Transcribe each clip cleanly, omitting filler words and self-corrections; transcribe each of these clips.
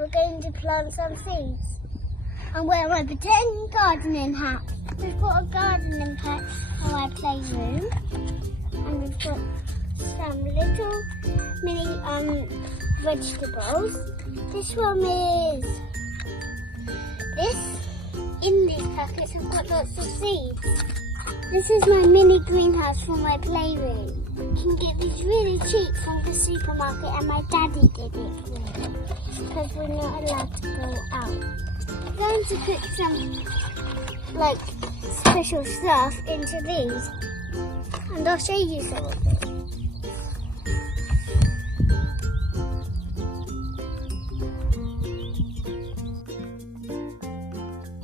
we're going to plant some seeds. I'm wearing my pretend gardening hat. We've got a gardening patch for our playroom, and we've got some little mini vegetables. This one is in these packets I've got lots of seeds. This is my mini greenhouse for my playroom. You can get these really cheap from the supermarket, and my daddy did it for me because we're not allowed to go out. I'm going to put some special stuff into these, and I'll show you some of it.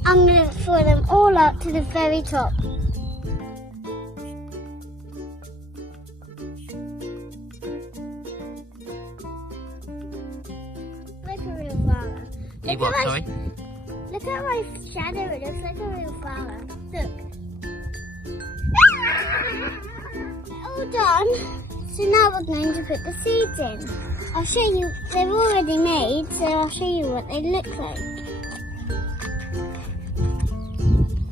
I'm going to throw them all up to the very top. Like a real flower. Look at my shadow, it looks like a real flower. Look. All done. So now we're going to put the seeds in. I'll show you, they're already made, so I'll show you what they look like.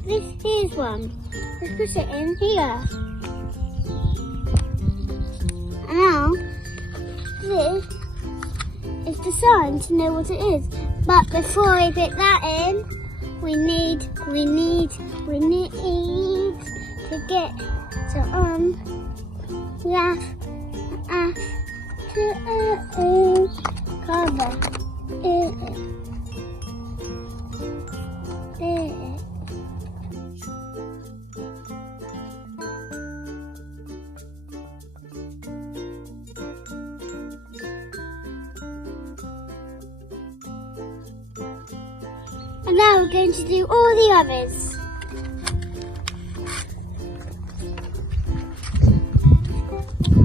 Here's one. Let's put it in here. And now, this is the sign to know what it is. But before I put that in, we need to get we have to cover it. And now we're going to do all the others.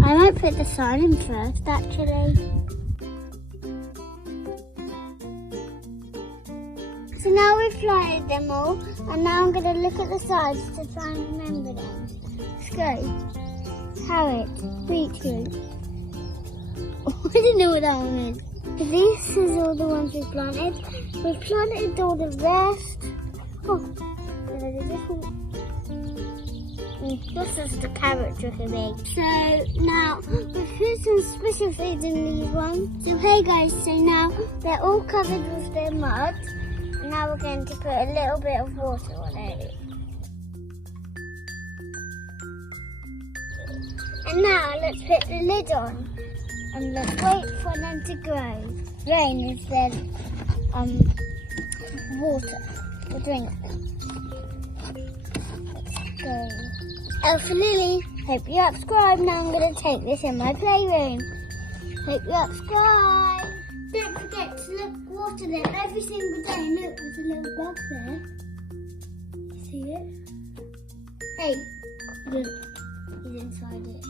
I might put the sign in first, actually. So now we've planted them all, and now I'm going to look at the sides to try and remember them. Let's go. Carrot, beetroot. I don't know what that one is. This is all the ones we've planted. We've planted all the rest. Oh, there's a different. This is the carrot looking big. So now we've put some special seeds in these ones. So hey guys, so now they're all covered with their mud. And now we're going to put a little bit of water on it. And now let's put the lid on. And let's wait for them to grow. Rain is their water to drink them. Let's go. Elf and Lily, hope you're subscribed. Now I'm going to take this in my playroom. Hope you're subscribed. Don't forget to water them every single day. Look, there's a little bug there. You see it? Hey, look, he's inside it.